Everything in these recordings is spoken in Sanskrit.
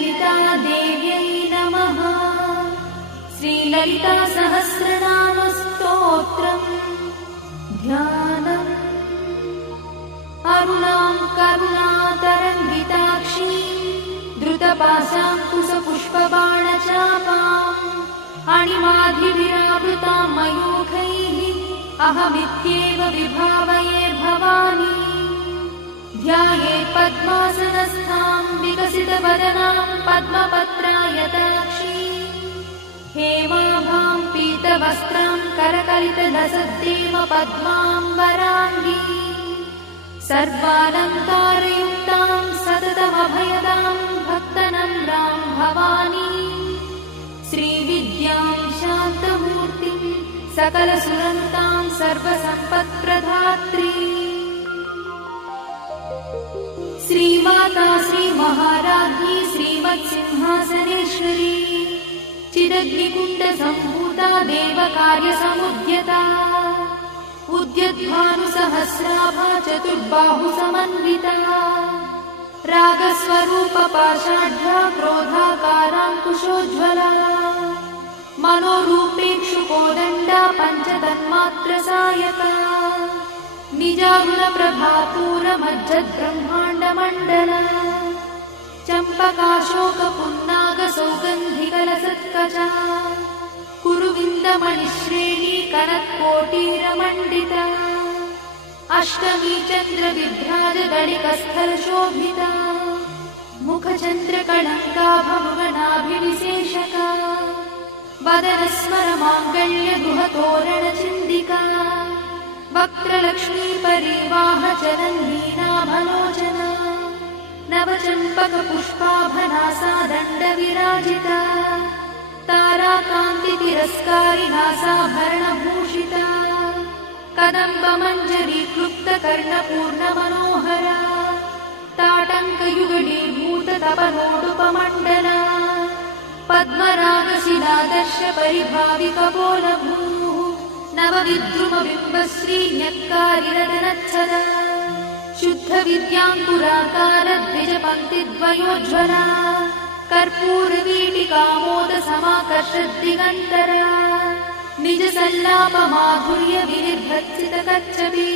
श्रीललितादेव्यै नमः। श्रीललितासहस्रनामस्तोत्रम् ध्यानम्। अरुणां करुणातरङ्गिताक्षीं द्रुतपाशाङ्कुशपुष्पबाणचापाम् अणिमाधिविरावृतां मयूखैः अहमित्येव विभावये भवानी। ध्यायेत् पद्मासनस्थां विकसितवदनां पद्मपत्रायताक्षीं हेमाभां पीतवस्त्रां करकलितलसद्देव पद्माम्बराङ्गी सर्वालङ्कारयुक्तां सततमभयदां भक्तनम्रां भवानी। श्रीविद्यां शान्तमूर्तिं सकलसुरन्तां सर्वसम्पत्प्रदात्री श्रीमाता श्रीमहाराज्ञी श्रीमत्सिंहासनेश्वरी चिदग्निकुण्डसम्भूता देवकार्यसमुद्यता उद्यद्भानुसहस्राभा चतुर्बाहुसमन्विता रागस्वरूपपाषाढ्या क्रोधाकाराङ्कुशोज्ज्वला मनोरूपेक्षुकोदण्डा पञ्चतन्मात्रसायका निजारुणप्रभापूरमज्जद्ब्रह्माण्डमण्डला चम्पकाशोकपुन्नागसौगन्धिकलसत्कजा कुरुविन्दमणिश्रेणी कनत्कोटीरमण्डिता अष्टमी चन्द्रविभ्राजदलिकस्थलशोभिता मुखचन्द्रकलङ्काभमृगनाभिविशेषका वदनस्मरमाङ्गल्यगृहतोरणचिन्दिका वक्त्रलक्ष्मीपरिवाहचरन्नीनाभलोचना नवचम्पकपुष्पाभनासा दण्डविराजिता ताराकान्तितिरस्कारिनासाभरणभूषिता कदम्बमञ्जरीक्लुप्तकर्णपूर्णमनोहरा ताटङ्कयुगलीभूततपनोडुपमण्डला पद्मरागशिलादर्शपरिभाविकपोलभूः नवविद्रुमबिम्बश्रीन्यक्कारिरदनच्छदा शुद्धविद्याङ्कुराकारद्विजपङ्क्तिद्वयोज्ज्वला कर्पूरवीटिकामोदसमाकर्षद्दिगन्तरा निजसल्लापमाधुर्यविनिर्भर्त्सितकच्छपी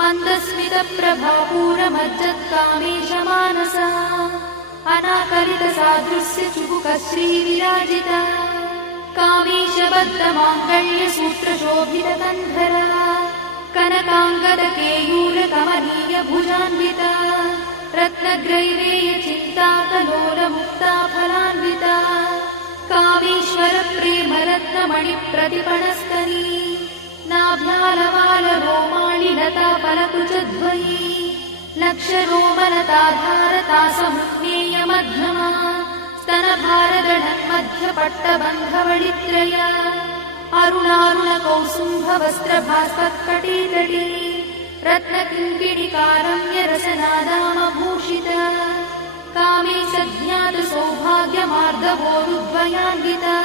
मन्दस्मितप्रभापूरमज्जत्कामेशमानसा अनाकलितसादृश्यचुबुकश्रीविराजिता कामेशबद्धमाङ्गल्यसूत्रशोभितकन्धरा कनकाङ्गदकेयूरकमनीयभुजान्विता रत्नग्रैवेयचिन्ताकलोलमुक्ताफलान्विता कामेश्वरप्रेमरत्नमणिप्रतिपणस्तनी नाभ्यालवालरोमाणिलताफलकुचद्वयी लक्षरोमलताधारतासमुज्ञेयमध्यमा स्तनभारदढन्मध्यपट्टबन्धवळित्रया अरुणारुणकौसुम्भवस्त्रभास्पत्कटीतटी रत्नकिङ्किणिकारम्यरसनादामभूषिता कामे सज्ञातसौभाग्यमार्गवोरुद्वयान्विता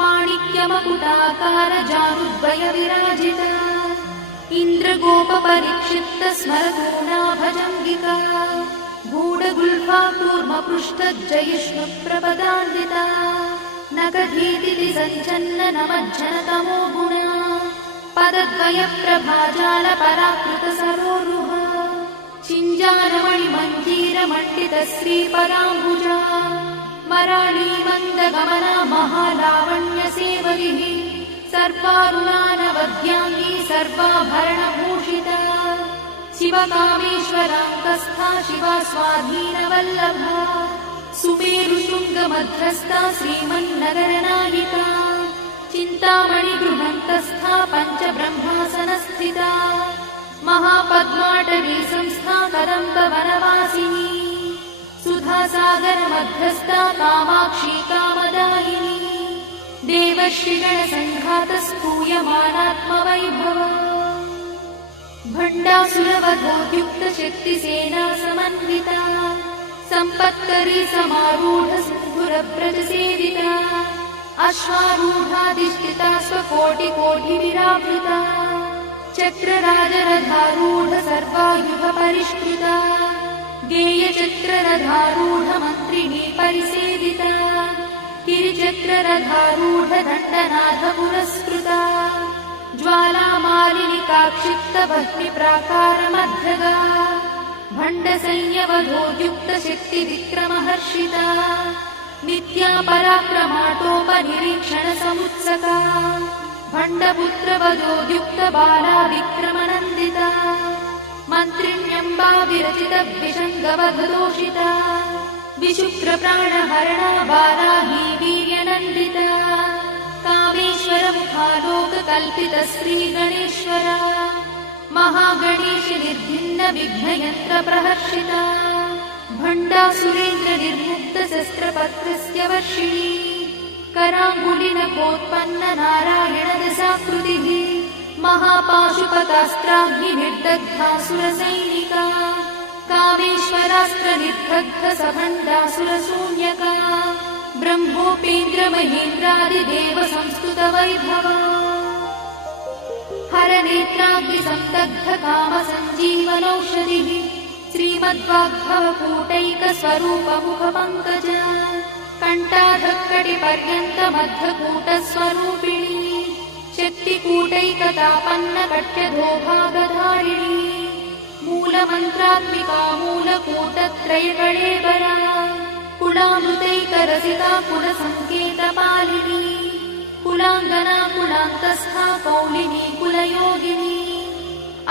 माणिक्यमकुटाकारजानुद्वयविराजिता इन्द्रगोपपरिक्षिप्तस्मरतूणाभजङ्गिका गूढगुल्फा कूर्मपृष्ठज्जयिष्णुप्रपदान्विता नखधीतिति सञ्चन्ननमज्जनतमो गुणा पदद्वयप्रभाजालपराकृतसरोरुहा चिञ्जानमणिमञ्जीरमण्डितश्रीपदाम्बुजा मराळीमन्दगमना महालावण्यसेवलिः सर्वारुणानवद्याङ्गी सर्वाभरणभूषिता शिवकामेश्वराङ्कस्था शिवा स्वाधीनवल्लभा सुमेरुशृङ्गमध्यस्था श्रीमन्नगरनायिका चिन्तामणिगृहन्तस्था पञ्चब्रह्मासनस्थिता महापद्माटवी संस्था कदम्बवनवासिनी सुधासागरमध्यस्था कामाक्षी कामदायिनी देवर्षिगणसङ्घातस्तूयमानात्मवैभवा भण्डासुरवधोद्युक्तशक्तिसेना समन्विता सम्पत्करी समारूढसिन्धुरव्रजसेविता अश्वारूढाधिष्ठिता स्वकोटिकोटिविरावृता चक्रराजरथारूढ सर्वायुधपरिष्कृता गेयचक्ररथारूढमन्त्रिणी परिसेविता गिरिचक्ररथारूढदण्डनाथ पुरस्कृता ज्वालामालिनिकाक्षिप्तभक्तिप्राकारमध्यगा भण्डसंयवधोद्युक्तशक्तिविक्रमहर्षिता नित्या पराक्रमाटोपनिरीक्षणसमुत्सका भण्डपुत्रवधोद्युक्तबाला विक्रमनन्दिता मन्त्रिण्यम्बा विरचितद्विषङ्गवधदोषिता विशुक्रप्राणहरणा वाराही वीर्यनन्दिता कामेश्वरमुखालोककल्पितश्रीगणेश्वरा महागणेश निर्भिन्नविघ्नयन्त्रप्रहर्षिता भण्डासुरेन्द्रनिर्मुक्तशस्त्रपत्रस्य वर्षिणी कराङ्गुलिनकोत्पन्ननारायणदशाकृतिः महापाशुपतास्त्राग्निर्दग्धासुरसैनिका कामेश्वरास्त्रनिर्दग्धसभण्डासुरशून्यका ब्रह्मोपेन्द्रमहेन्द्रादिदेवसंस्तुतवैभवा हरनेत्राग्निसन्दग्धकामसञ्जीवनौषधिः श्रीमद्वाग्भवकूटैकस्वरूपमुखपङ्कज कण्ठाधक्कटिपर्यन्तमद्धकूटस्वरूपिणी शक्तिकूटैकतापन्नकट्यधोभागधारिणी मूलमन्त्रात्मिका मूलकूटत्रयकळेबरा कुलामृतैकरसिका कुलसङ्केतपालिनी कुलाङ्गना कुलान्तस्था कौलिनी कुलयोगिनी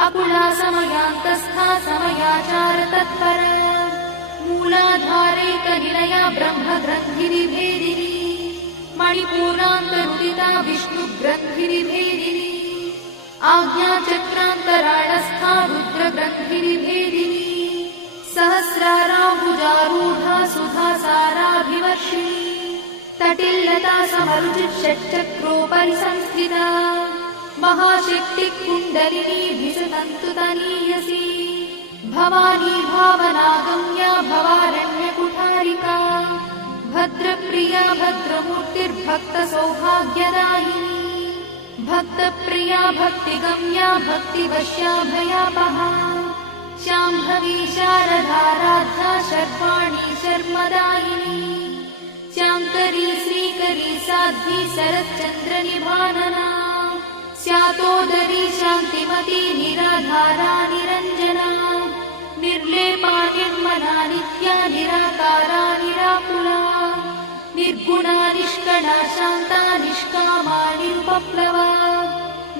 अकुला समयान्तस्था समयाचारतत्परा मूलाधारैकनिलया ब्रह्मग्रन्थिनिभेदिनी मणिपूरान्तरुदिता विष्णुग्रन्थिनिभेदिनी आज्ञाचक्रान्तराळस्था रुद्रग्रन्थिनिभेदिनी सहस्राराम्बुजारूढा सुधासाराभिवर्षिणी तटिल्लता समरुचिषट्चक्रोपरि संस्थिता महाशक्तिकुण्डलिनी विसतन्तुतनीयसी भवानी भावनागम्या भवारण्यकुठारिका भद्रप्रिया भद्रमूर्तिर्भक्तसौभाग्यदायिनी भक्तप्रिया भक्तिगम्या भक्तिवश्या भयापहा शाम्भवी शारदाराध्या शर्वाणी शर्मदायिनी शाङ्करी श्रीकरी साध्वी शरच्चन्द्रनिभानना स्यातोदरी शान्तिमती निराधारा निरञ्जना निर्लेपा निर्मला नित्या निराकारा निराकुला निर्गुणा निष्कणा शान्ता निष्कामा निरुपप्लवा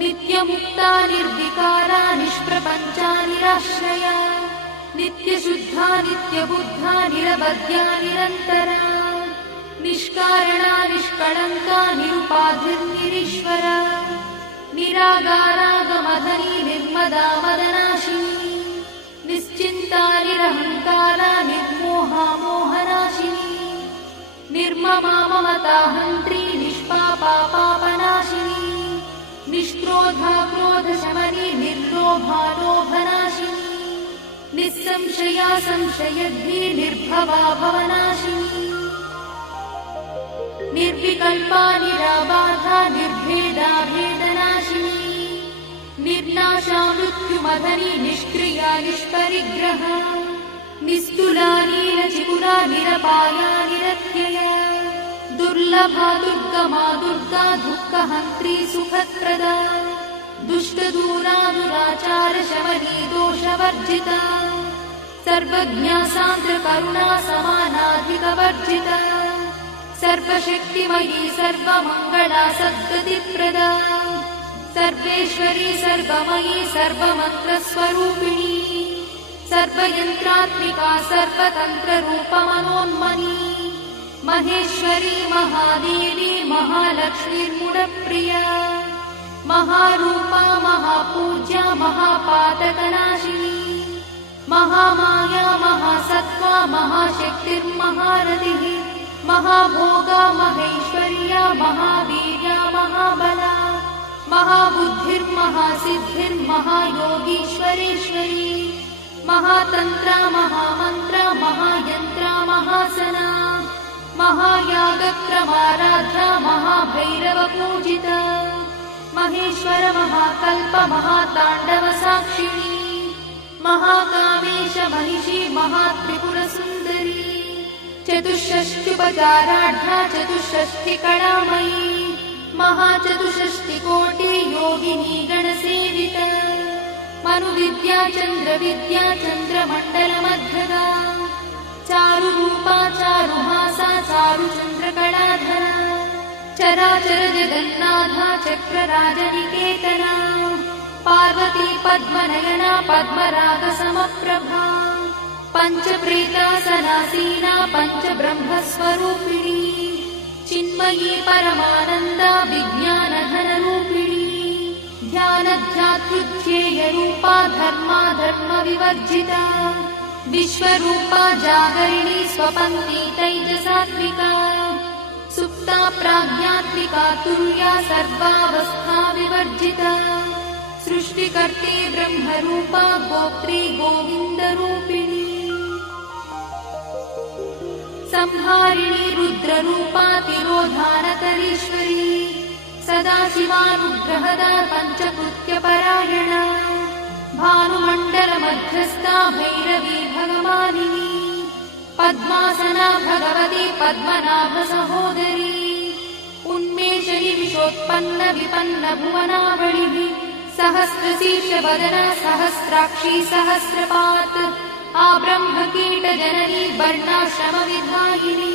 नित्यमुक्ता निर्विकारा निष्प्रपञ्चा निराश्रया नित्यशुद्धा नित्यबुद्धा निरवध्या निरन्तरा निष्कारणा निष्कळङ्का निरुपाधिर्निरीश्वरा निरागारागमधनी निर्मदा मदनाशिनी निश्चिन्ता निरहङ्कारा निर्मोहा मोहनाशिनी निर्ममा ममता हन्त्री निष्पापा पापनाशिनी निष्क्रोधा क्रोधशमनी निर्लोभा लोभनाशिनी निस्संशया संशयद्धी निर्भवा भवनाशिनी निर्विकल्पा निराबाधा निर्भेदा भेदनाशिनी निर्नाशा मृत्युमधनी निष्क्रिया निष्परिग्रहा निस्तुला नीलचिकुरा निरपाया निरत्यया दुर्लभा दुर्गमा दुर्गा दुःखहन्त्री सुखप्रदा दुष्टदूरा दुराचारशमनी दोषवर्जिता सर्वज्ञा सान्द्रकरुणा समानाधिकवर्जिता सर्वशक्तिमयी सर्वमङ्गला सद्गतिप्रदा सर्वेश्वरी सर्वमयी सर्वमन्त्रस्वरूपिणी सर्वयन्त्रात्मिका सर्वतन्त्ररूपमनोन्मनी महेश्वरी महादेवी महालक्ष्मीर्मुडप्रिया महारूपा महापूज्या महापातकनाशिनी महामाया महासत्त्वा महाशक्तिर्महारथिः महाभोगा महेश्वर्या महावीर्या महाबला महाबुद्धिर्महासिद्धिर्महायोगीश्वरेश्वरी महातन्त्रा महामन्त्रा महायन्त्रा महासना महायागक्रमाराध्या महाभैरवपूजिता महेश्वर महाकल्प महाताण्डवसाक्षिणी महाकामेश महिषी महात्रिपुरसुन्दरी चतुष्षष्ट्युपचाराढ्या चतुष्षष्टिकलामयी महाचतुष्षष्टिकोटि योगिनी गणसेविता मनुविद्या चन्द्रविद्या चन्द्रमण्डलमध्यगा चारुरूपा चारुहासा चारुचन्द्रकलाधरा चराचर जगन्नाथा चक्रराजनिकेतना पार्वती पद्मनयना पद्मरागसमप्रभा पञ्चप्रेतासनासीना पञ्चब्रह्मस्वरूपिणी चिन्मयी परमानन्दा विज्ञानघनरूपिणी ध्यानध्यात्युज्येयरूपा धर्माधर्मविवर्जिता विश्वरूपा जागरिणी स्वपन्ती तैजसात्विका सुप्ता प्राज्ञात्मिका तुर्या सर्वावस्था विवर्जिता सृष्टिकर्त्री ब्रह्मरूपा गोत्री गोविन्दरूपिणी संहारिणी रुद्ररूपा तिरोधानकरीश्वरी सदाशिवानुग्रहदा पञ्चकृत्यपरायणा भानुमण्डलमध्यस्था भैरवी भगवानिनी पद्मासना भगवती पद्मनाभसहोदरी उन्मेषयि विशोत्पन्न विपन्न भुवनावलिः सहस्रशीर्षवदना सहस्राक्षी सहस्रपात् आब्रह्मकीटजननी वर्णाश्रमविधायिनी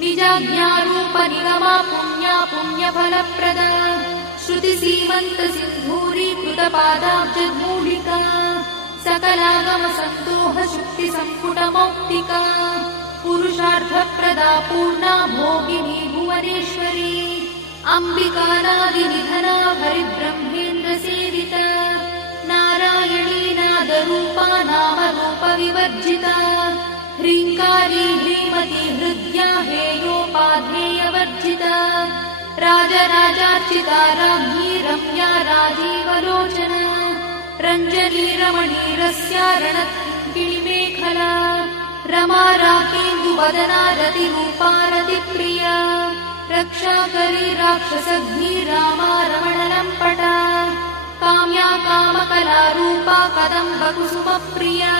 निजाज्ञारूपनिगमा पुण्या पुण्यफलप्रदा श्रुतिसीमन्तसिन्धूरीकृतपादाब्जधूलिका सकलागमसन्दोहशुक्तिसम्पुटमौक्तिका पुरुषार्थप्रदा पूर्णा भोगिनी भुवनेश्वरी अम्बिकानादिनिधना हरिब्रह्मेन्द्रसेविता नारायणी नादरूपा नामरूपविवर्जिता ह्रीङ्कारी ह्रीमती हृद्या हेयोपाधेयवर्जिता राजराजार्चिता राज्ञी रम्या राजीवलोचना रञ्जनी रमणीरस्या रणत्किणिमेखला रमा राकेन्दुवदना रतिरूपा रतिप्रिया रक्षाकरी राक्षसघ्नी रामा रमणलम्पटा काम्या कामकलारूपा कदम्बकुसुमप्रिया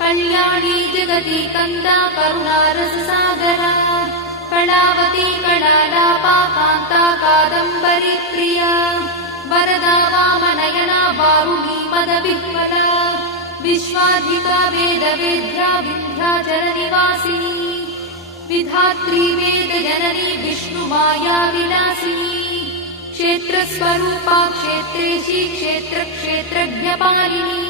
कल्याणी जगती कन्दा करुणारससागरा कलावती कलालापा कान्ता कादम्बरी प्रिया वरदा वामनयना वारुणी मदविह्वला विश्वाधिका वेदवेद्या विन्ध्याचलनिवासिनी विधात्री वेदजननी विष्णुमाया विलासिनी क्षेत्रस्वरूपा क्षेत्रेशी क्षेत्रक्षेत्रज्ञपालिनी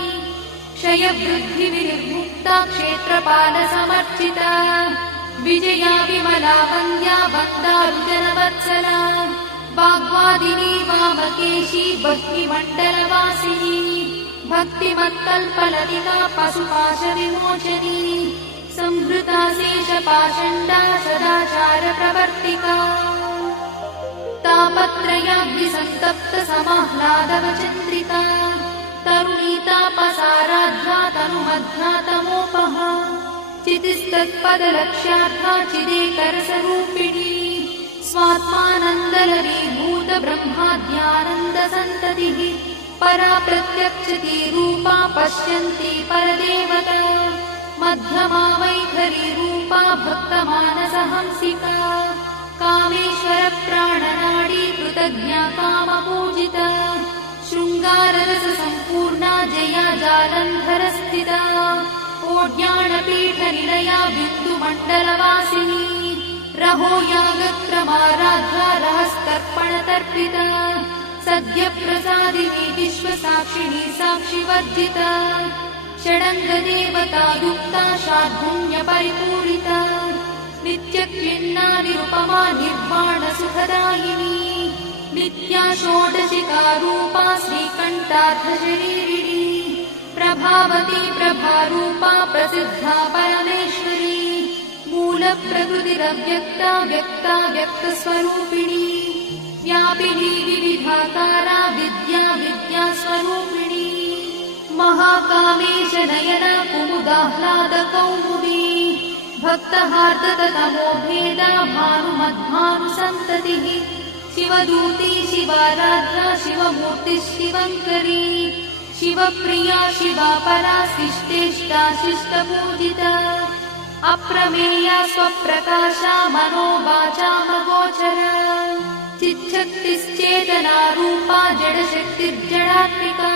क्षयवृद्धिविनिर्मुक्ता क्षेत्रपालसमर्चिता विजया विमला वन्द्या वन्दारुजनवत्सला वाग्वादिनी वामकेशी भक्तिमण्डलवासिनी भक्तिमत्कल्पलतिका पशुपाशविमोचनी संहृता शेषपाषण्डा सदाचारप्रवर्तिका तापत्रयाग्निसन्तप्त समाह्लादवचन्द्रिका तरुणीतापसाराध्या तनुमध्या तमोपहा चितिस्तत्पदलक्ष्यार्था चिदेकरसरूपिणी स्वात्मानन्दलरीभूत ब्रह्माद्यानन्दसन्ततिः परा प्रत्यक्षती रूपा पश्यन्ती परदेवता मध्यमा वैखरी रूपा भक्तमानसहंसिका कामेश्वरप्राणनाडी कृतज्ञा कामपूजिता शृङ्गाररससम्पूर्णा जया जालन्धरस्थिता ओड्याणपीठनिलया बिन्दुमण्डलवासिनी रहो यागक्रमाराध्या रहस्तर्पणतर्पिता सद्यप्रसादिनी विश्वसाक्षिणी साक्षिवर्जिता षडङ्गदेवतायुक्ता शार्दूल्यपरिपूरिता नित्यक्लिन्ना निरुपमा निर्वाणसुखदायिनी नित्या षोडशिकारूपा श्रीकण्ठार्थशरीरिणी प्रभावती प्रभारूपा प्रसिद्धा परमेश्वरी मूलप्रकृतिरव्यक्ता व्यक्ता व्यक्तस्वरूपिणी व्यापिनी विविधाकारा विद्या विद्यास्वरूपिणी महाकामेश नयना कुमुदाह्लादकौमुदी भक्तहार्दतमोभेदा भानुमद्भानुसन्ततिः शिवदूती शिवाराध्या शिवमूर्तिः शिवङ्करी शिवप्रिया शिवा परा शिष्टेष्टा शिष्टपूजिता अप्रमेया स्वप्रकाशा मनोवाचामगोचरा चिच्छक्तिश्चेतना रूपा जडशक्तिर्जडात्मिका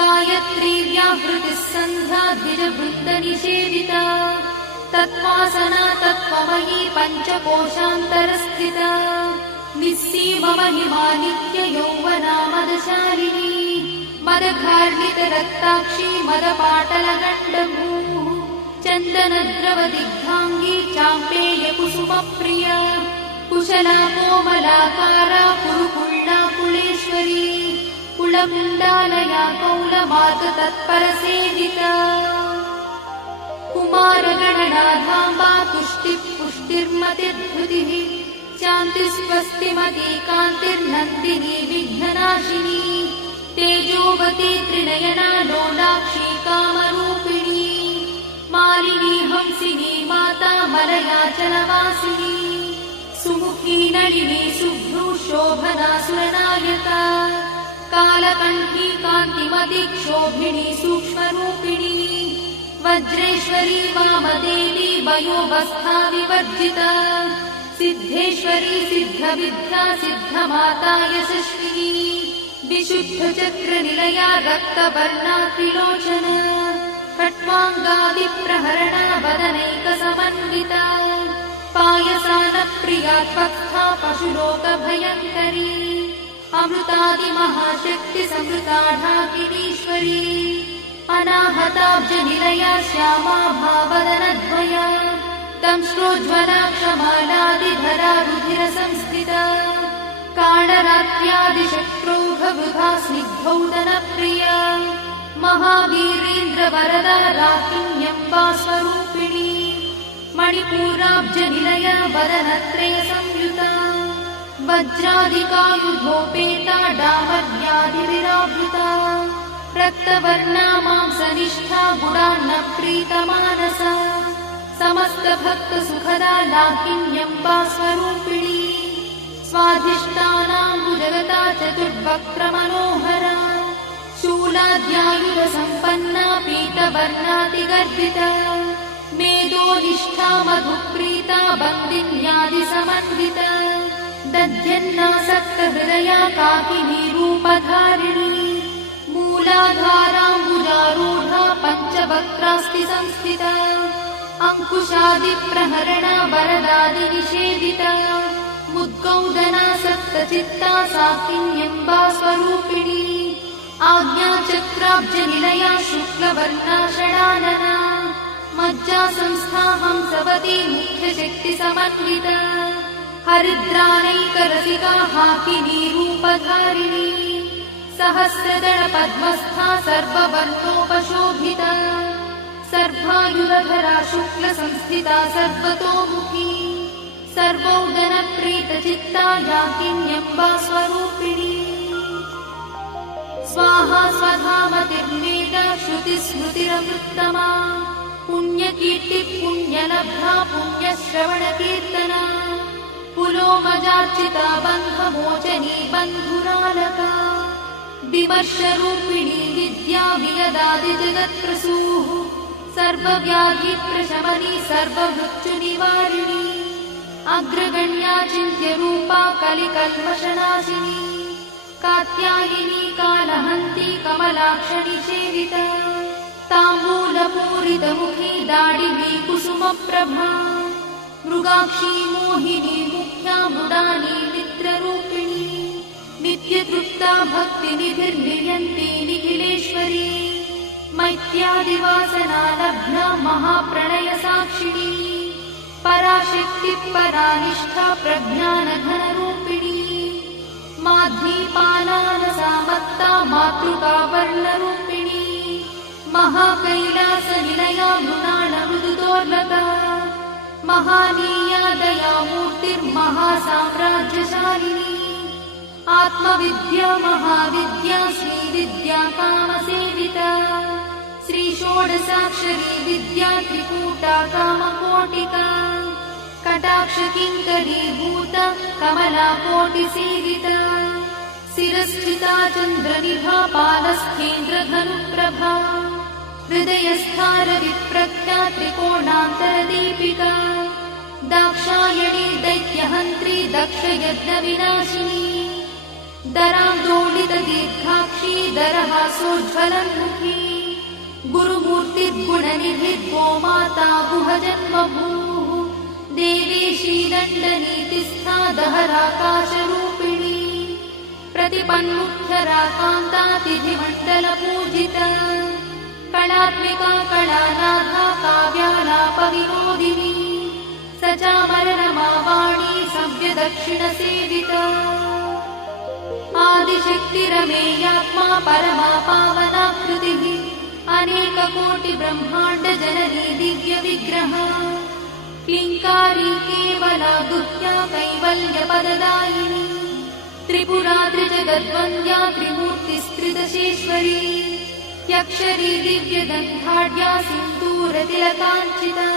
गायत्री व्याहृतिः सन्ध्या द्विजवृन्दनिषेविता तत्त्वासना तत्त्वमयी पञ्चकोशान्तरस्थिता निस्सीममहिमा नित्ययौवना मदशालिनी मदघार्णितरक्ताक्षी मदपाटलगण्डभूः चन्दनद्रवदिग्धाङ्गी चाम्पेयकुसुमप्रिया कुशला कोमलाकारा कुरुकुल्ला कुलेश्वरी कुलकुण्डालया कौलमार्गतत्परसेविता कुमारगणनाधाम्बा तुष्टिः पुष्टिर्मतिर्धृतिः शान्तिस्वस्तिमती कान्तिर्नन्दिनी विघ्ननाशिनी तेजोवती त्रिनयना लोलाक्षी कामरूपिणी मालिनी हंसिनी माता मलयाचलवासिनी सुमुखी नलिनी शुभ्रू शोभना सुरनायका कालकण्ठी कान्तिमती क्षोभिणी सूक्ष्मरूपिणी वज्रेश्वरी वामदेवी वयोवस्था विवर्जिता सिद्धेश्वरी सिद्धविद्या सिद्धमाता यशस्विनी विशुद्धचक्रनिलया रक्तवर्णा त्रिलोचना खट्वाङ्गादिप्रहरणा वदनैकसमन्विता पायसानप्रिया त्वक्था पशुलोकभयङ्करी अमृतादिमहाशक्तिसमृता ढाकिनीश्वरी अनाहताब्जनिलया श्यामा भावदनद्वया दंष्ट्रोज्ज्वला क्षमालादिधरा रुधिरसंस्थिता कालरात्र्यादिशक्रोघवृथा स्निग्धौदनप्रिया महावीरेन्द्रवरदा राकिन्यम्बा स्वरूपिणी मणिपूराब्जनिलया वदनत्रयसंयुता वज्रादिकायुधोपेता डामर्यादिविरावृता रक्तवर्णा मांसनिष्ठा गुणान्नप्रीतमानसा समस्तभक्तसुखदा लाकिन्यम्बा स्वरूपिणी स्वाधिष्ठानाम्बुजगता चतुर्वक्त्रमनोहरा शूलाद्यायुधसम्पन्ना पीतवर्णातिगर्भिता मेदोनिष्ठा मधुप्रीता बन्दिन्यादिसमन्विता दध्यन्नासक्तहृदया काकिनी रूपधारिणी मूलाधाराम्बुजारूढा पञ्चवक्त्रास्ति संस्थिता अङ्कुशादिप्रहरणा वरदादिनिषेविता मुद्गौदनासक्तचित्ता साकिन्यम्बा स्वरूपिणी आज्ञाचक्राब्जनिलया शुक्लवर्णा षडानना मज्जासंस्था हंसवती मुख्यशक्तिसमन्विता हरिद्रानैकरसिका हाकिनी रूपधारिणी सहस्रदलपद्मस्था सर्ववर्णोपशोभिता सर्वायुधधरा शुक्लसंस्थिता सर्वतोमुखी सर्वौदनप्रीतचित्ता याकिन्यम्बा स्वरूपिणी स्वाहा स्वधामतिर्वेदा श्रुतिस्मृतिरमृत्तमा पुण्यकीर्तिः पुण्यलब्धा पुण्यश्रवणकीर्तना पुलोमजार्चिता बन्धमोचनी बन्धुरालका विमर्शरूपिणी विद्या वियदादिजगत्प्रसूः सर्वव्याधिप्रशमनी सर्वमृत्युनिवारिणी अग्रगण्या चिन्त्यरूपा कलिकल्मषनाशिनी कात्यायिनी कालहन्ती कमलाक्षनिषेविता ताम्बूलपूरितमुखी दाडिनी कुसुमप्रभा मृगाक्षी मोहिनी मुख्या मृडानी मित्ररूपिणी नित्यतृप्ता भक्तिनिधिर्नियन्ती निखिलेश्वरी मैत्यादिवासना लब्धा महाप्रणयसाक्षिणी पराशक्तिः परानिष्ठा प्रज्ञानघनरूपिणी माध्वीपालानसामत्ता मातृकावर्णरूपिणी महाकैलासनिलया मृणालमृदुदोर्लता महानीया दयामूर्तिर्महासाम्राज्यशालिनी आत्मविद्या महाविद्या श्रीविद्या कामसेविता श्रीषोडशाक्षरी विद्या त्रिकूटा कामकोटिका कटाक्षकिङ्करीभूता कमलाकोटिसेविता शिरस्थिता चन्द्रनिभा पालस्थेन्द्रधनुप्रभा हृदयस्था रविप्रख्या त्रिकोणान्तरदीपिका दाक्षायणी दैत्यहन्त्री दक्षयज्ञविनाशिनी दरान्दोलितदीर्घाक्षी दरहासोज्ज्वलन्मुखी गुरुमूर्तिर्गुणनिधिर्गोमाता गुहजन्मभूः देवेशी दण्डनीतिस्था दहराकाशरूपिणी प्रतिपन्मुख्यराकान्ता तिथिमण्डलपूजिता कलात्मिका कलानाथा काव्यालापविनोदिनी सचामररमावाणी सव्यदक्षिणसेविता आदिशक्तिरमेयात्मा परमा पावनाकृतिः अनेककोटिब्रह्माण्डजननी दिव्यविग्रहा क्लिङ्कारी केवला गुह्या कैवल्यपददायिनी त्रिपुरा त्रिजगद्वन्द्या त्रिमूर्तिस्त्रिदशेश्वरी यक्षरी दिव्यगन्धाढ्या सिन्दूरतिलकाञ्चिता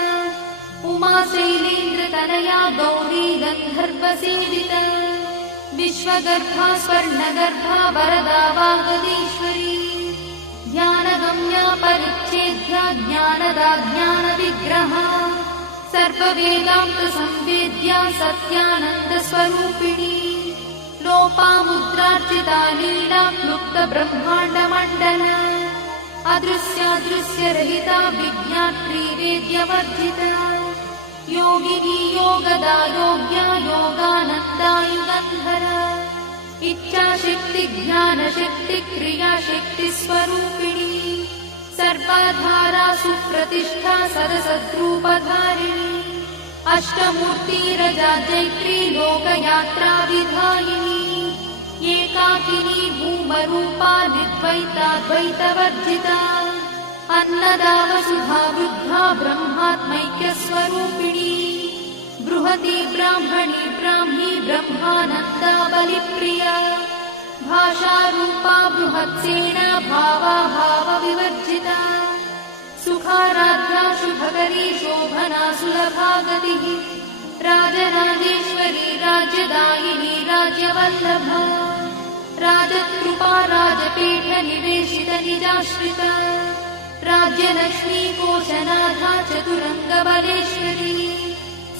उमा शैलेन्द्रतनया गौरी गन्धर्वसेविता विश्वगर्भा स्वर्णगर्भा वरदा वागदीश्वरी ध्यानगम्या परिच्छेद्या ज्ञानदा ज्ञानविग्रहा सर्ववेदान्तसंवेद्या सत्यानन्दस्वरूपिणी लोपामुद्रार्चिता लीला क्लुप्तब्रह्माण्डमण्डला अदृश्यादृश्यरहिता विज्ञात्री वेद्यवर्जिता योगिनी योगदा योग्या योगानन्दा युगन्धरा इच्छाशक्ति ज्ञानशक्ति क्रियाशक्ति स्वरूपिणी सर्वाधारा सुप्रतिष्ठा सदसद्रूपधारिणी अष्टमूर्तिरजा जैत्री लोकयात्रा विधायिनी एकाकिनी भूमरूपा निर्द्वैताद्वैतवर्जिता अन्नदा वसुधा वृद्धा ब्रह्मात्मैक्यस्वरूपिणी बृहती ब्राह्मणी ब्राह्मी ब्रह्मानन्दा बलिप्रिया भाषारूपा बृहत्सेना भावा भावविवर्जिता सुखाराध्या शुभकरी शोभना सुलभा गतिः राजराजेश्वरी राज्यदायिनी राज्यवल्लभा राजकृपा राजपीठ निवेशित निजाश्रिता राज्यलक्ष्मी कोशनाथा चतुरङ्गबलेश्वरी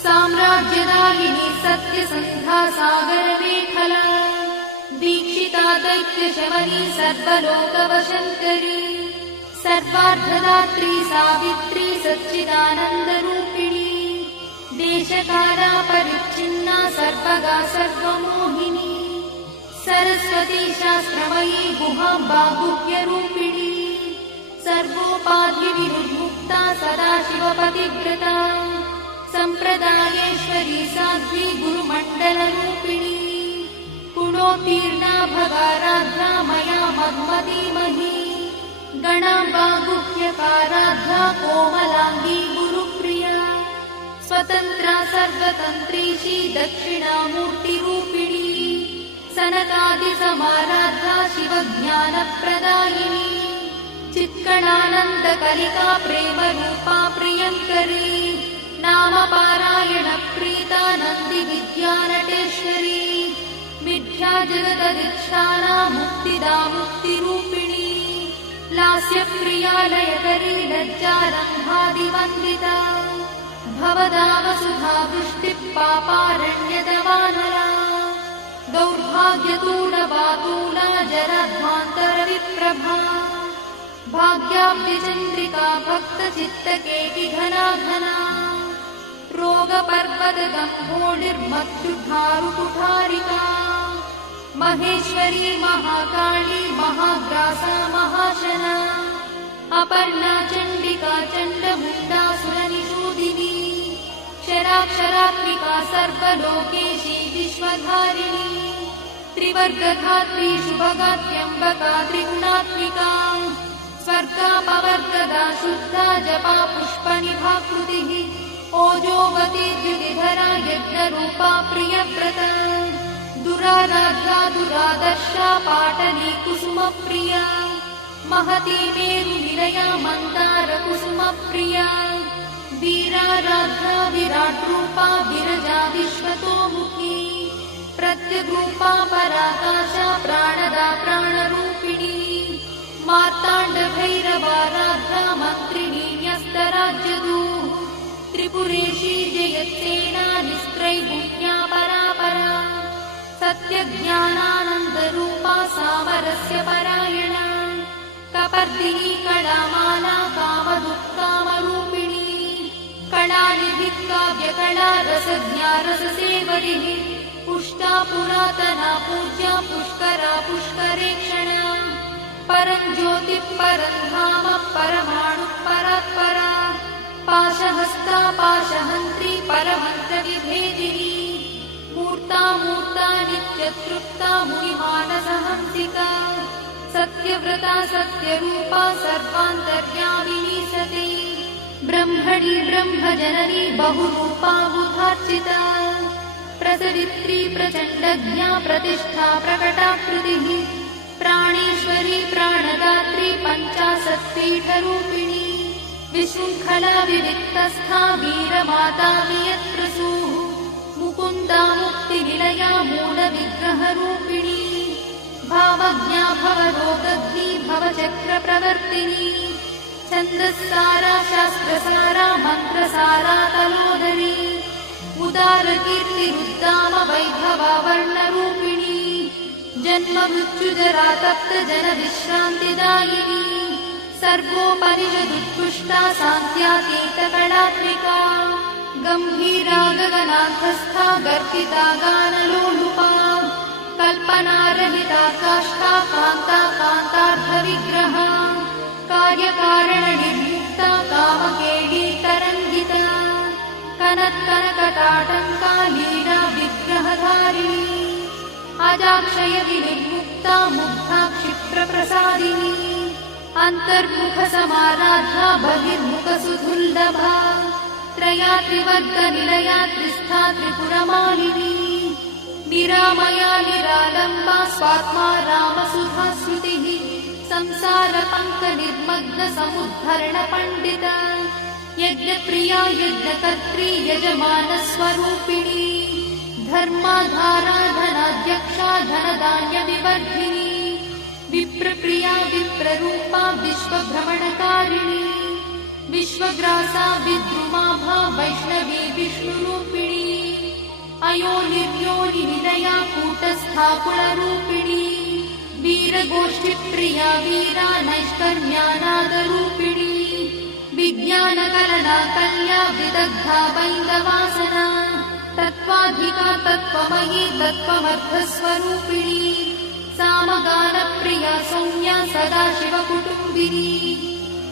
साम्राज्यदायिनी सत्यसन्धा सागरमेखला दीक्षिता दैत्यशमनी सर्वलोकवशङ्करी सर्वार्थदात्री सावित्री सच्चिदानन्दरूपिणी देशकाला परिच्छिन्ना सर्वगा सर्वमोहिनी सरस्वती शास्त्रमयी गुहाम्बा गुह्यरूपिणी सर्वोपाधिविनिर्मुक्ता सदाशिवपतिव्रता सम्प्रदायेश्वरी साध्वी गुरुमण्डलरूपिणी गुणोत्तीर्णा भगाराध्या मया मधुमतीमही गणाम्बा गुह्यकाराध्या कोमलाङ्गी गुरुप्रिया स्वतन्त्रा सर्वतन्त्रीशी दक्षिणामूर्तिरूपिणी सनकादिसमाराध्या शिवज्ञानप्रदायिनी चित्कणानन्दकलिका प्रेमरूपा प्रियङ्करी नामपारायणप्रीता नन्दिविद्यानटेश्वरी मिथ्या जगदधिष्ठाना मुक्तिदा मुक्तिरूपिणी लास्यप्रिया लयकरी लज्जारम्भादिवन्दिता भवदा वसुधा वृष्टिः पापारण्यदवानरा दौर्भाग्यतूलवातूला जराध्वान्तरविप्रभा भाग्याब्धिचन्द्रिका भक्तचित्तकेकि घना घना रोगपर्वतदम्भोडिर्मत्युद्धारुकुठारिका महेश्वरी महाकाली महाग्रासा महाशना अपर्णा चण्डिका चण्डमुण्डासुरनिषूदिनी क्षराक्षरात्मिका सर्वलोकेशी विश्वधारिणी त्रिवर्गधात्री शुभगात्यम्बका त्रिगुणात्मिका स्वर्गापवर्गदा शुद्धा जपा पुष्पनिभाकृतिः ओजोवती द्युतिधरा यज्ञरूपा प्रियव्रता दुराराध्या दुरादर्शा पाटली कुसुमप्रिया महती मेरुनिलया मन्दारकुसुमप्रिया वीराराध्या विराट्रूपा विरजा विश्वतोमुखी प्रत्यग्रूपा पराकाशा प्राणदा प्राणरूपिणी मार्ताण्डभैरवाराध्या मन्त्रिणी न्यस्तराज्यदूः त्रिपुरेशी जयत्सेना निस्त्रैगुण्या परापरा सत्यज्ञानानन्दरूपा सामरस्य परायणा कपर्दिनी कलामाला कामदुःखामरूपिणी कलानिधिः काव्यकला रसज्ञा रससेवरिः पुष्टा पुरातना पूज्या पुष्करा पुष्करेक्षणा परं ज्योतिः परं धाम परमाणुः परात्परा पाशहस्ता पाशहन्त्री परमन्त्रविभेदिनी मूर्ता मूर्ता नित्यतृप्ता मुनिमानसहंसिका सत्यव्रता सत्यरूपा सर्वान्तर्यामिनी सती ब्रह्मणि ब्रह्मजननी बहुरूपा बुधार्चिता प्रसवित्री प्रचण्डज्ञा प्रतिष्ठा प्रकटाकृतिः प्राणेश्वरी प्राणदात्री पञ्चाशत्पीठरूपिणी विशृङ्खला विविक्तस्था वीरमाता वियत्प्रसूः मुकुन्दा मुक्तिनिलया मूलविग्रहरूपिणी भावज्ञा भवरोगग्नी भवचक्रप्रवर्तिनी छन्दस्सारा शास्त्रसारा मन्त्रसारा तलोदरी उदारकीर्तिरुद्दाम वैभवा वर्णरूपिणी जन्ममृत्युजरा तप्तजनविश्रान्तिदायिनी सर्वोपनिषदुत्कृष्टा सान्त्यातीतकलात्मिका गम्भीरा गगनान्तस्था गर्भिता गानलोलुपा कल्पनारहिता काष्ठा कान्ता कान्तार्थविग्रहा कार्यकारणनिर्मुक्ता कामकेली तरङ्गिता कनत्कनकटाटङ्का लीला विग्रहधारिणी अजाक्षयविनिर्मुक्ता मुग्धा क्षिप्रप्रसादिनी अन्तर्मुखसमाराध्या बहिर्मुखसुदुर्लभा त्रया त्रिवर्गनिलया त्रिस्था त्रिपुरमालिनी निरामया निरालम्बा स्वात्मा रामसुधाश्रुतिः संसारपङ्कनिर्मग्नसमुद्धरणपण्डिता यज्ञप्रिया यज्ञकर्त्री यजमानस्वरूपिणी धर्माधाराधनाध्यक्षा धनधान्यविवर्धिनी विप्रप्रिया विप्ररूपा विश्वभ्रमणकारिणी विश्वग्रासा विद्रुमाभा वैष्णवी विष्णुरूपिणी अयोनिर्योनिनिलया कूटस्था कुलरूपिणी वीरगोष्ठिप्रिया वीरा नैष्कर्म्यानादरूपिणी विज्ञानकलना कल्या विदग्धा वैन्दवासना तत्त्वाधिका तत्त्वमयी तत्त्वमर्थस्वरूपिणी सामगानप्रिया सौम्या सदाशिवकुटुम्बिनी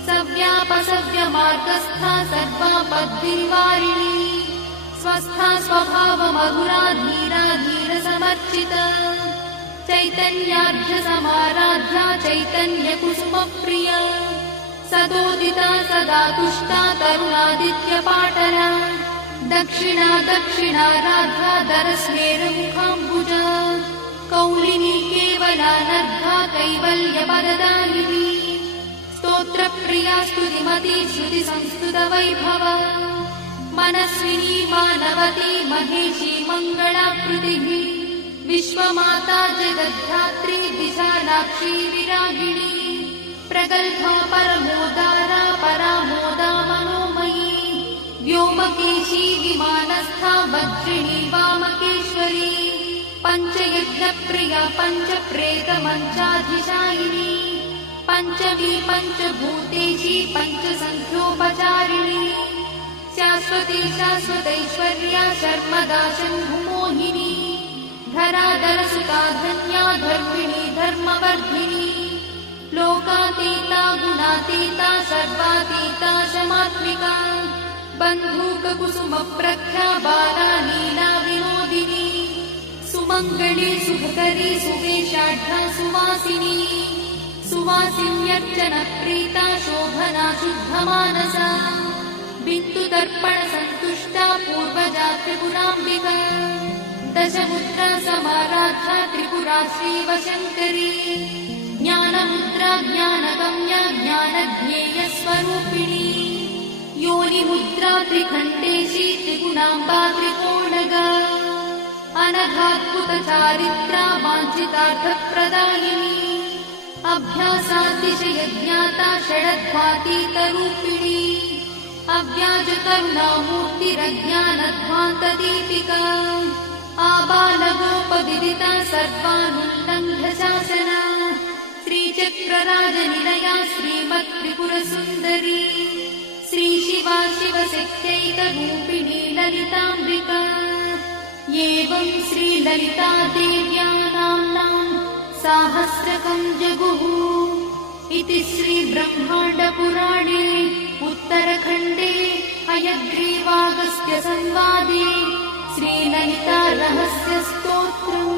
सव्यापसव्यमार्गस्था सर्वापद्भिर्वारिणी स्वस्था स्वभावमधुरा धीरा धीरसमर्चिता चैतन्याढ्यसमाराध्या चैतन्यकुसुमप्रिया सदोदिता सदा तुष्टा तरुणादित्यपाटला दक्षिणा दक्षिणाराध्या दरस्मेरमुखाम्बुजा कौलिनी केवलानर्घा कैवल्यपददायिनी स्तोत्रप्रिया स्तुतिमती श्रुतिसंस्तुतवैभवा मनस्विनी मानवती महेशी मङ्गलाकृतिः विश्वमाता जगद्धात्री विशालाक्षी विरागिणी प्रगल्भा परमोदारा परामोदा मनोमयी व्योमकेशी विमानस्था वज्रिणी वामकेश्वरी पञ्चयज्ञप्रिया पञ्चप्रेतमञ्चाधिशायिनी पञ्चमी पञ्चभूतेशी पञ्चसङ्ख्योपचारिणी शाश्वती शाश्वतैश्वर्या शर्मदा शम्भुमोहिनी धराधरसुता धन्या धर्मिणी धर्मवर्धिनी लोकातीता गुणातीता सर्वातीता शमात्मिका बन्धूककुसुमप्रख्या बाला लीला विनोदिनी सुमङ्गली सुखकरी सुवेशाढ्या सुवासिनी सुवासिन्यर्चनप्रीता शोभना शुद्धमानसा बिन्दुदर्पणसन्तुष्टा पूर्वजा त्रिपुराम्बिका दशमुद्रा समाराध्या त्रिपुरा श्रीवशङ्करी ज्ञानमुद्रा ज्ञानगम्या ज्ञानज्ञेयस्वरूपिणी योनिमुद्रा त्रिखण्डेशी त्रिगुणाम्बा त्रिकोणगा अनघाद्भुतचारित्रा वाञ्छितार्थप्रदायिनी अभ्यासातिशयज्ञाता षडध्वातीतरूपिणी अव्याजकरुणामूर्तिरज्ञानध्वान्तदीपिका आबालगोपविदिता सर्वानुल्लङ्घ्य शासना श्रीचक्रराजनिलया श्रीमत्त्रिपुरसुन्दरी श्रीशिवा शिवशक्त्यैकरूपिणी ललिताम्बिका एवं श्रीललितादेव्या नाम्नां साहस्रकं जगुः इति श्रीब्रह्माण्डपुराणे उत्तरखण्डे हयग्रीवागस्त्यसंवादे श्रीललितारहस्यस्तोत्रम्।